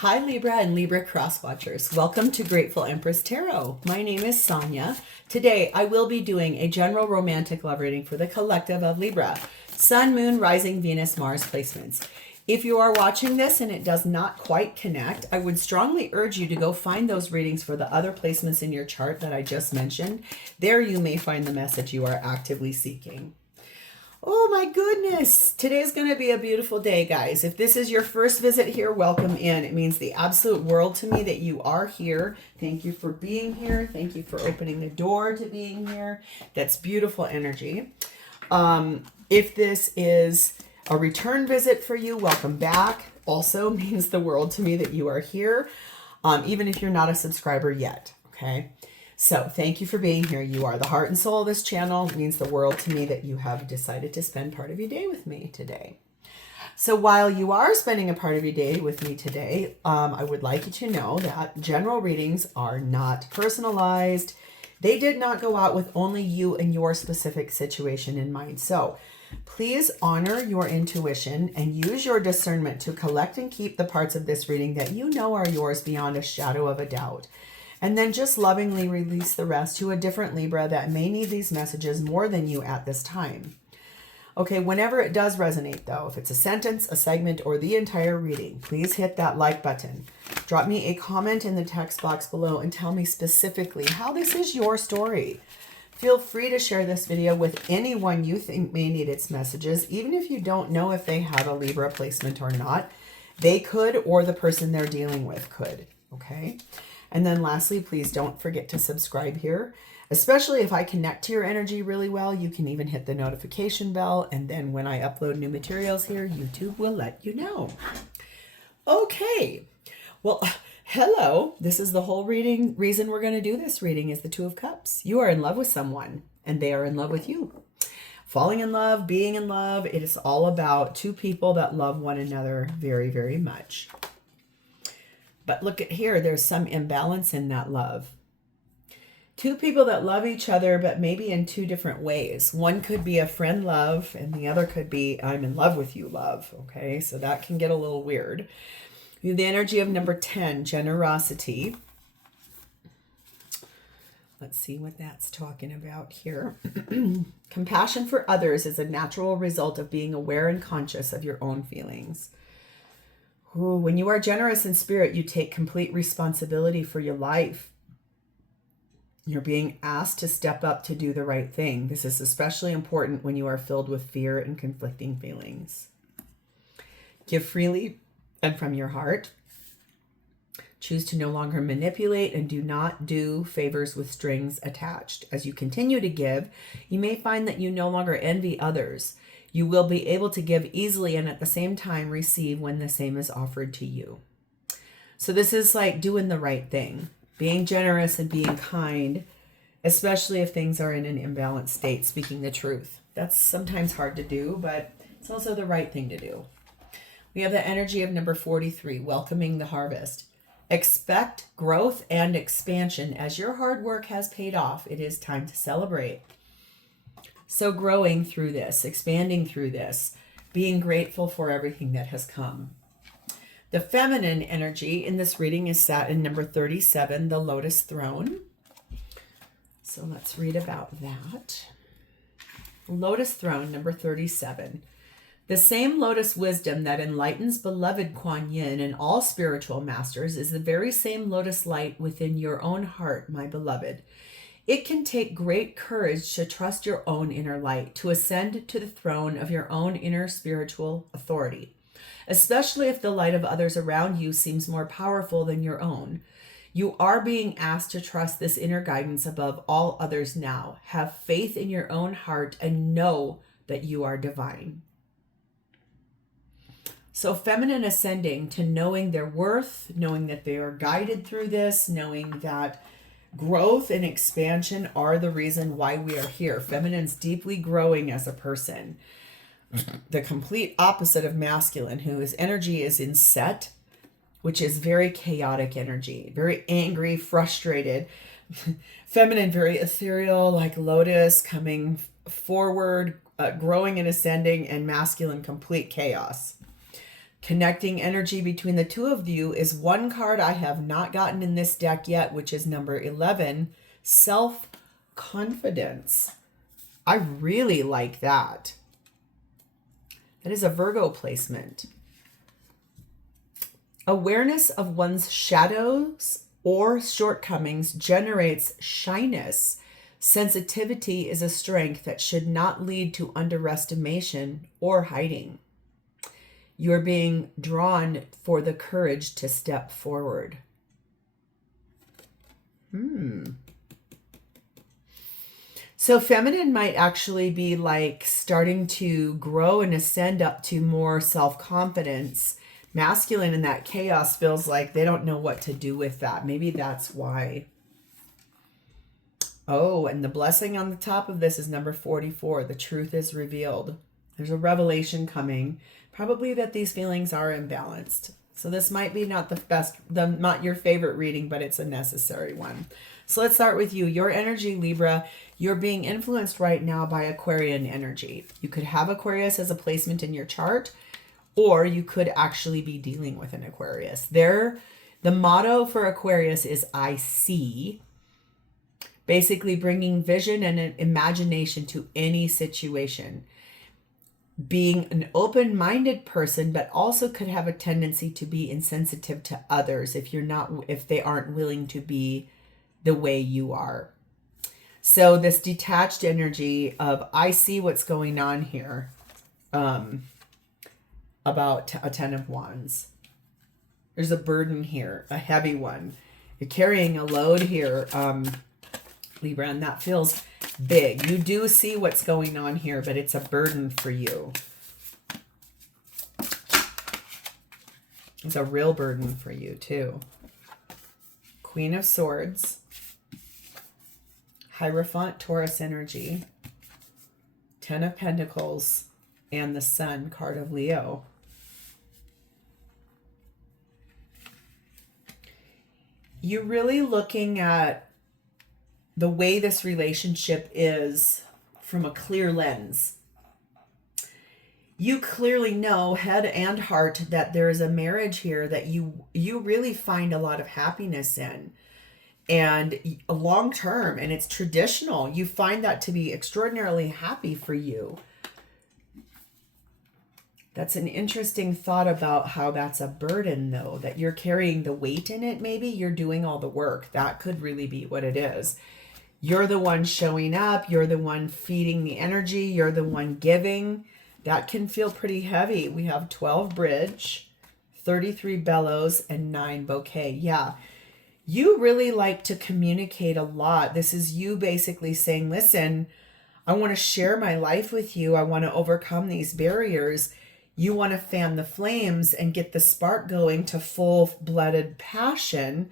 Hi Libra and Libra cross watchers. Welcome to Grateful Empress Tarot. My name is Sonia. Today I will be doing a general romantic love reading for the collective of Libra. Sun, Moon, Rising, Venus, Mars placements. If you are watching this and it does not quite connect, I would strongly urge you to go find those readings for the other placements in your chart that I just mentioned. There you may find the message you are actively seeking. Oh my goodness. Today is going to be a beautiful day, guys. If this is your first visit here, welcome in. It means the absolute world to me that you are here. Thank you for being here. Thank you for opening the door to being here. That's beautiful energy. If this is a return visit for you, welcome back. Also means the world to me that you are here, even if you're not a subscriber yet, okay? So thank you for being here. You are the heart and soul of this channel. It means the world to me that you have decided to spend part of your day with me today. So while you are spending a part of your day with me today, I would like you to know that general readings are not personalized. They did not go out with only you and your specific situation in mind. So please honor your intuition and use your discernment to collect and keep the parts of this reading that you know are yours beyond a shadow of a doubt. And then just lovingly release the rest to a different Libra that may need these messages more than you at this time. Okay, whenever it does resonate though, if it's a sentence, a segment, or the entire reading, please hit that like button. Drop me a comment in the text box below and tell me specifically how this is your story. Feel free to share this video with anyone you think may need its messages, even if you don't know if they have a Libra placement or not. They could, or the person they're dealing with could, okay? And then lastly, please don't forget to subscribe here, especially if I connect to your energy really well. You can even hit the notification bell. And then when I upload new materials here, YouTube will let you know. Okay. Well, hello. This is the whole reason we're going to do this reading is the Two of Cups. You are in love with someone and they are in love with you. Falling in love, being in love. It is all about two people that love one another very, very much. But look at here, there's some imbalance in that love. Two people that love each other, but maybe in two different ways. One could be a friend love, and the other could be I'm in love with you love. Okay, so that can get a little weird. The energy of number 10, generosity. Let's see what that's talking about here. Compassion for others is a natural result of being aware and conscious of your own feelings. Ooh, when you are generous in spirit, you take complete responsibility for your life. You're being asked to step up to do the right thing. This is especially important when you are filled with fear and conflicting feelings. Give freely and from your heart. Choose to no longer manipulate and do not do favors with strings attached. As you continue to give, you may find that you no longer envy others. You will be able to give easily and at the same time receive when the same is offered to you. So this is like doing the right thing, being generous and being kind, especially if things are in an imbalanced state, speaking the truth. That's sometimes hard to do, but it's also the right thing to do. We have the energy of number 43, welcoming the harvest. Expect growth and expansion. As your hard work has paid off, it is time to celebrate. So growing through this, expanding through this, being grateful for everything that has come. The feminine energy in this reading is sat in number 37, the Lotus Throne. So let's read about that. Lotus Throne, number 37. The same lotus wisdom that enlightens beloved Kuan and all spiritual masters is the very same lotus light within your own heart, my beloved. It can take great courage to trust your own inner light, to ascend to the throne of your own inner spiritual authority, especially if the light of others around you seems more powerful than your own. You are being asked to trust this inner guidance above all others now. Have faith in your own heart and know that you are divine. So feminine ascending to knowing their worth, knowing that they are guided through this, knowing that growth and expansion are the reason why we are here. Feminine's deeply growing as a person. The complete opposite of masculine, whose energy is in set, which is very chaotic energy, very angry, frustrated. Feminine, very ethereal, like lotus, coming forward, growing and ascending, and masculine, complete chaos. Connecting energy between the two of you is one card I have not gotten in this deck yet, which is number 11, self-confidence. I really like that. That is a Virgo placement. Awareness of one's shadows or shortcomings generates shyness. Sensitivity is a strength that should not lead to underestimation or hiding. You're being drawn for the courage to step forward. So feminine might actually be like starting to grow and ascend up to more self-confidence. Masculine in that chaos feels like they don't know what to do with that. Maybe that's why. Oh, and the blessing on the top of this is number 44. The truth is revealed. There's a revelation coming. Probably that these feelings are imbalanced. So this might be not the best, not your favorite reading, but it's a necessary one. So let's start with you. Your energy, Libra, you're being influenced right now by Aquarian energy. You could have Aquarius as a placement in your chart, or you could actually be dealing with an Aquarius. The motto for Aquarius is I see. Basically bringing vision and imagination to any situation. Being an open-minded person, but also could have a tendency to be insensitive to others if they aren't willing to be the way you are. So this detached energy of I see what's going on here about a 10 of Wands. There's a burden here, a heavy one. You're carrying a load here, Libra, and that feels big. You do see what's going on here, but it's a burden for you. It's a real burden for you too. Queen of Swords. Hierophant, Taurus energy. 10 of Pentacles. And the Sun, card of Leo. You're really looking at the way this relationship is from a clear lens. You clearly know, head and heart, that there is a marriage here that you really find a lot of happiness in. And long term, and it's traditional. You find that to be extraordinarily happy for you. That's an interesting thought about how that's a burden, though, that you're carrying the weight in it. Maybe you're doing all the work. That could really be what it is. You're the one showing up. You're the one feeding the energy. You're the one giving. That can feel pretty heavy. We have 12 bridge, 33 bellows, and 9 bouquet. Yeah. You really like to communicate a lot. This is you basically saying, listen, I want to share my life with you. I want to overcome these barriers. You want to fan the flames and get the spark going to full-blooded passion.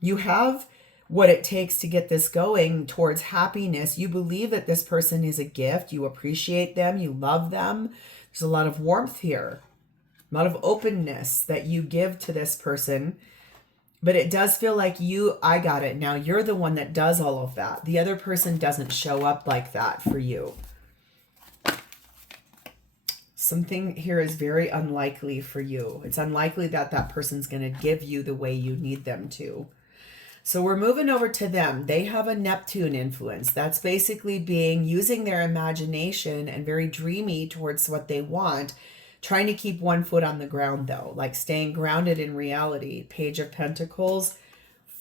You have what it takes to get this going towards happiness. You believe that this person is a gift. You appreciate them. You love them. There's a lot of warmth here, a lot of openness that you give to this person. But it does feel like I got it. Now you're the one that does all of that. The other person doesn't show up like that for you. Something here is very unlikely for you. It's unlikely that that person's going to give you the way you need them to. So we're moving over to them. They have a Neptune influence. That's basically using their imagination and very dreamy towards what they want. Trying to keep one foot on the ground, though, like staying grounded in reality. Page of Pentacles,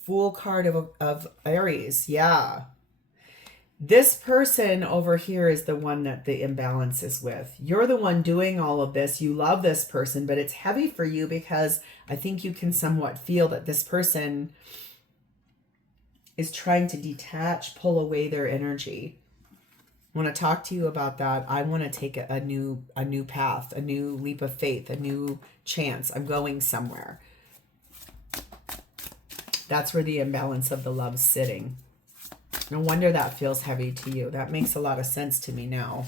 Fool card of Aries. Yeah. This person over here is the one that the imbalance is with. You're the one doing all of this. You love this person, but it's heavy for you because I think you can somewhat feel that this person is trying to detach, pull away their energy. I want to talk to you about that. I want to take a new path, a new leap of faith, a new chance. I'm going somewhere. That's where the imbalance of the love's sitting. No wonder that feels heavy to you. That makes a lot of sense to me now.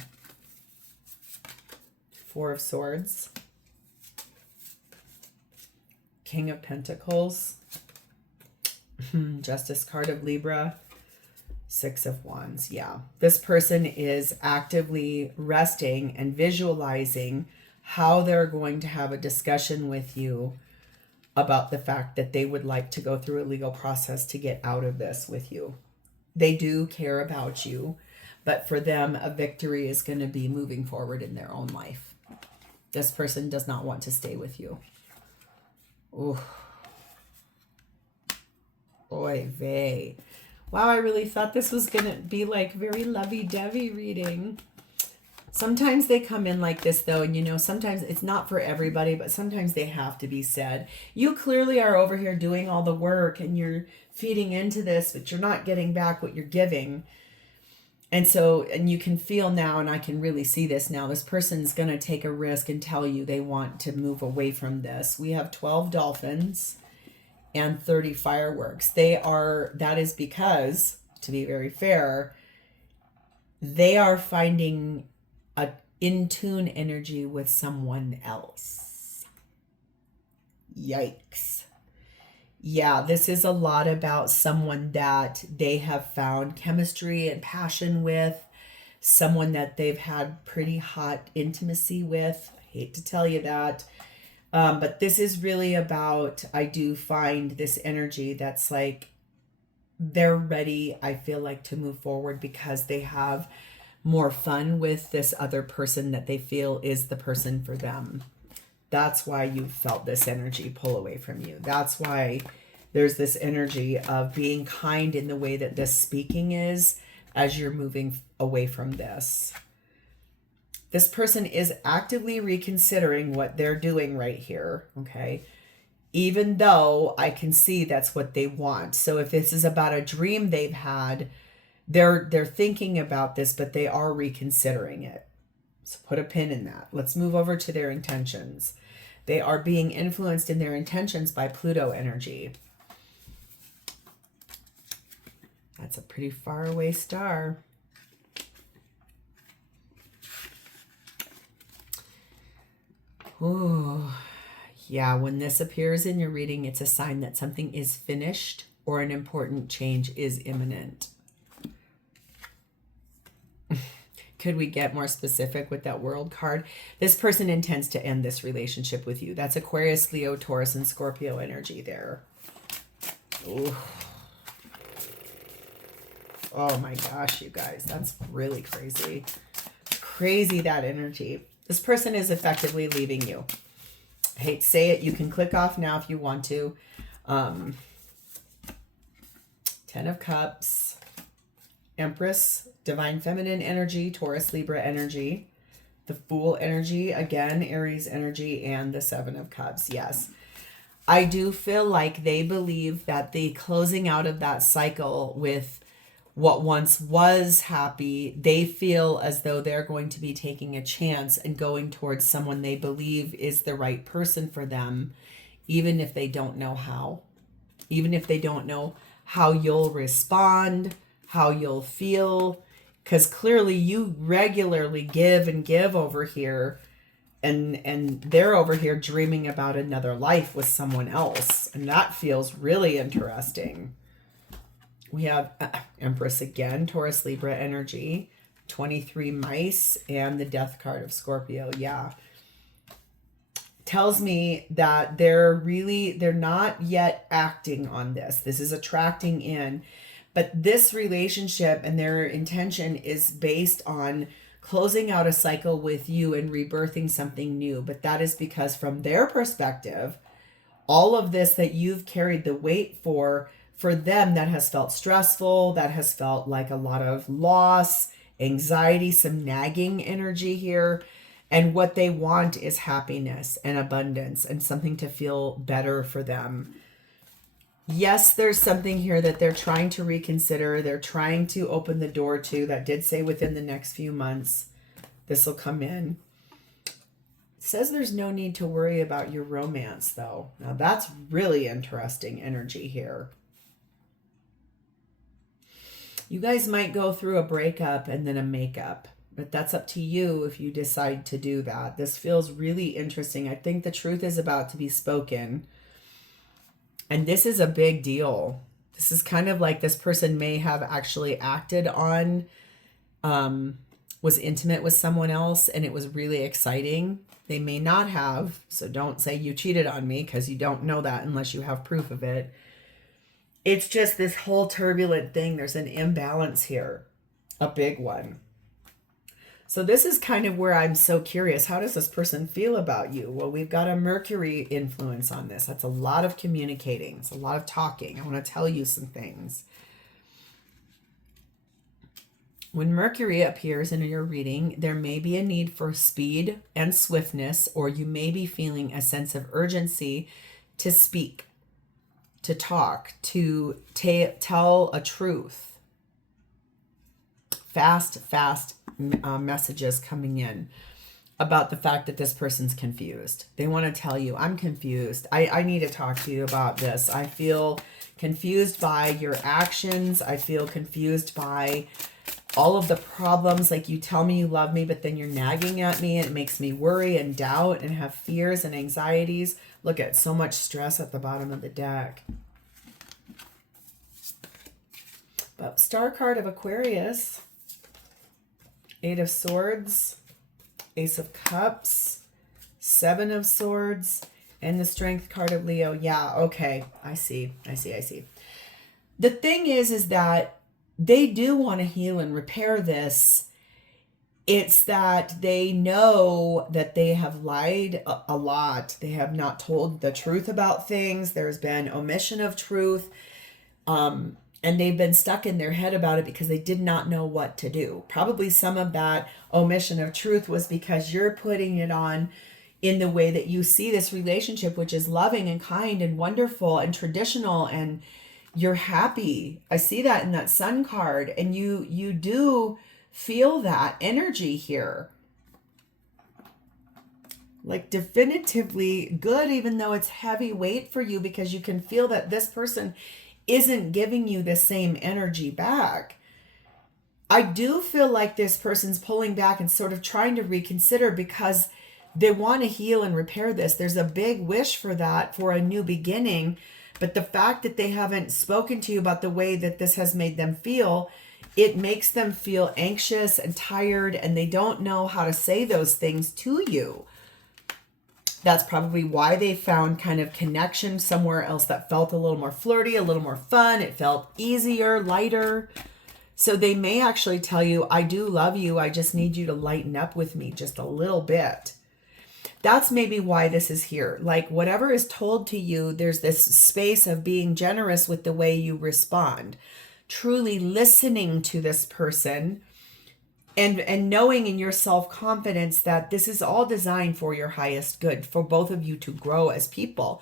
4 of Swords. King of Pentacles. Justice card of Libra. 6 of Wands. Yeah. This person is actively resting and visualizing how they're going to have a discussion with you about the fact that they would like to go through a legal process to get out of this with you. They do care about you, but for them, a victory is going to be moving forward in their own life. This person does not want to stay with you. Ooh. Oy vey. Wow, I really thought this was going to be like very lovey-dovey reading. Sometimes they come in like this, though, and you know, sometimes it's not for everybody, but sometimes they have to be said. You clearly are over here doing all the work, and you're feeding into this, but you're not getting back what you're giving. And so, and you can feel now, and I can really see this now, this person's going to take a risk and tell you they want to move away from this. We have 12 dolphins and 30 fireworks. That is because, to be very fair, they are finding a in-tune energy with someone else. Yikes. Yeah, this is a lot about someone that they have found chemistry and passion with, someone that they've had pretty hot intimacy with. I hate to tell you that. But this is really about, I do find this energy that's like, they're ready, I feel like, to move forward because they have more fun with this other person that they feel is the person for them. That's why you felt this energy pull away from you. That's why there's this energy of being kind in the way that this speaking is as you're moving away from this. This person is actively reconsidering what they're doing right here, okay? Even though I can see that's what they want. So if this is about a dream they've had, they're thinking about this, but they are reconsidering it. So put a pin in that. Let's move over to their intentions. They are being influenced in their intentions by Pluto energy. That's a pretty far away star. Ooh, yeah, when this appears in your reading, it's a sign that something is finished or an important change is imminent. Could we get more specific with that World card? This person intends to end this relationship with you. That's Aquarius, Leo, Taurus, and Scorpio energy there. Ooh. Oh my gosh, you guys. That's really crazy. Crazy, that energy. This person is effectively leaving you. I hate to say it. You can click off now if you want to. 10 of Cups. Empress, Divine Feminine energy, Taurus, Libra energy. The Fool energy, again, Aries energy, and the 7 of Cups. Yes. I do feel like they believe that the closing out of that cycle with what once was happy, they feel as though they're going to be taking a chance and going towards someone they believe is the right person for them, even if they don't know how. Even if they don't know how you'll respond, how you'll feel, because clearly you regularly give and give over here, and they're over here dreaming about another life with someone else, and that feels really interesting. We have Empress again, Taurus, Libra energy, 23 mice, and the Death card of Scorpio. Yeah. Tells me that they're not yet acting on this. This is attracting in, but this relationship and their intention is based on closing out a cycle with you and rebirthing something new. But that is because from their perspective, all of this that you've carried the weight for them, that has felt stressful, that has felt like a lot of loss, anxiety, some nagging energy here. And what they want is happiness and abundance and something to feel better for them. Yes, there's something here that they're trying to reconsider. They're trying to open the door to. That did say within the next few months, this will come in. It says there's no need to worry about your romance, though. Now, that's really interesting energy here. You guys might go through a breakup and then a makeup, but that's up to you if you decide to do that. This feels really interesting. I think the truth is about to be spoken. And this is a big deal. This is kind of like this person may have actually acted on, was intimate with someone else, and it was really exciting. They may not have, so don't say you cheated on me, because you don't know that unless you have proof of it. It's just this whole turbulent thing. There's an imbalance here, a big one. So this is kind of where I'm so curious. How does this person feel about you? Well, we've got a Mercury influence on this. That's a lot of communicating. It's a lot of talking. I want to tell you some things. When Mercury appears in your reading, there may be a need for speed and swiftness, or you may be feeling a sense of urgency to speak, to talk, to tell a truth. Fast messages coming in about the fact that this person's confused. They want to tell you, I'm confused. I need to talk to you about this. I feel confused by your actions. I feel confused by all of the problems. Like, you tell me you love me, but then you're nagging at me. It makes me worry and doubt and have fears and anxieties. Look at so much stress at the bottom of the deck. But star card of Aquarius, 8 of Swords, Ace of Cups, 7 of Swords, and the Strength card of Leo. Yeah, okay. I see. The thing is that they do want to heal and repair this. It's that they know that they have lied a lot. They have not told the truth about things. There's been omission of truth. And they've been stuck in their head about it because they did not know what to do. Probably some of that omission of truth was because you're putting it on in the way that you see this relationship, which is loving and kind and wonderful and traditional, and you're happy. I see that in that Sun card, and you do feel that energy here. Like, definitively good, even though it's heavy weight for you, because you can feel that this person isn't giving you the same energy back. I do feel like this person's pulling back and sort of trying to reconsider because they want to heal and repair this. There's a big wish for that, for a new beginning. But the fact that they haven't spoken to you about the way that this has made them feel, it makes them feel anxious and tired, and they don't know how to say those things to you. That's probably why they found kind of connection somewhere else that felt a little more flirty, a little more fun. It felt easier, lighter. So they may actually tell you, I do love you. I just need you to lighten up with me just a little bit. That's maybe why this is here. Like, whatever is told to you, there's this space of being generous with the way you respond. Truly listening to this person and knowing in your self-confidence that this is all designed for your highest good, for both of you to grow as people.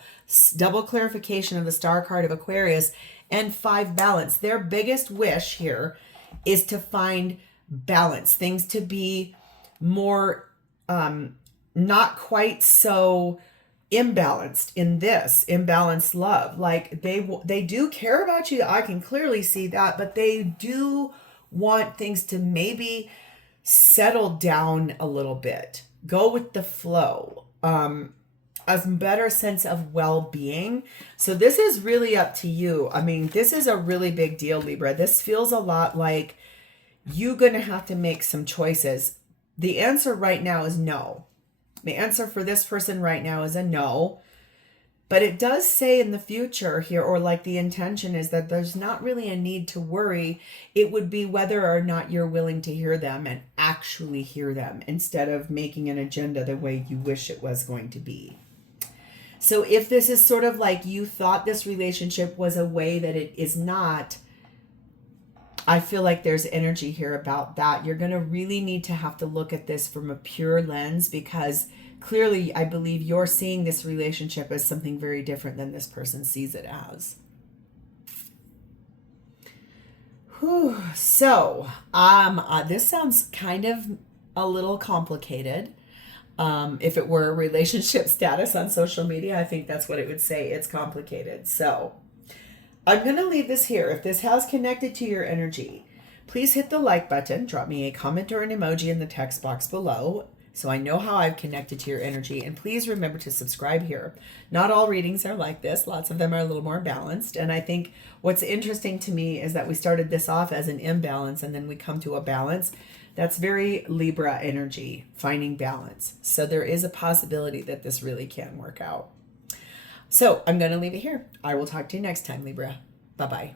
Double clarification of the star card of Aquarius and 5 balance. Their biggest wish here is to find balance, things to be more not quite so imbalanced in this imbalanced love. Like, they do care about you. I can clearly see that, but they do want things to maybe settle down a little bit, go with the flow, a better sense of well-being. So this is really up to you. I mean, this is a really big deal, Libra. This feels a lot like you're going to have to make some choices. The answer right now is no. The answer for this person right now is a no. But it does say in the future here, or like the intention is that there's not really a need to worry. It would be whether or not you're willing to hear them and actually hear them instead of making an agenda the way you wish it was going to be. So if this is sort of like you thought this relationship was a way that it is not, I feel like there's energy here about that. You're going to really need to have to look at this from a pure lens, because clearly I believe you're seeing this relationship as something very different than this person sees it as. Whew. So this sounds kind of a little complicated. If it were a relationship status on social media, I think that's what it would say. It's complicated. So I'm going to leave this here. If this has connected to your energy, please hit the like button. Drop me a comment or an emoji in the text box below so I know how I've connected to your energy. And please remember to subscribe here. Not all readings are like this. Lots of them are a little more balanced. And I think what's interesting to me is that we started this off as an imbalance and then we come to a balance. That's very Libra energy, finding balance. So there is a possibility that this really can work out. So I'm going to leave it here. I will talk to you next time, Libra. Bye-bye.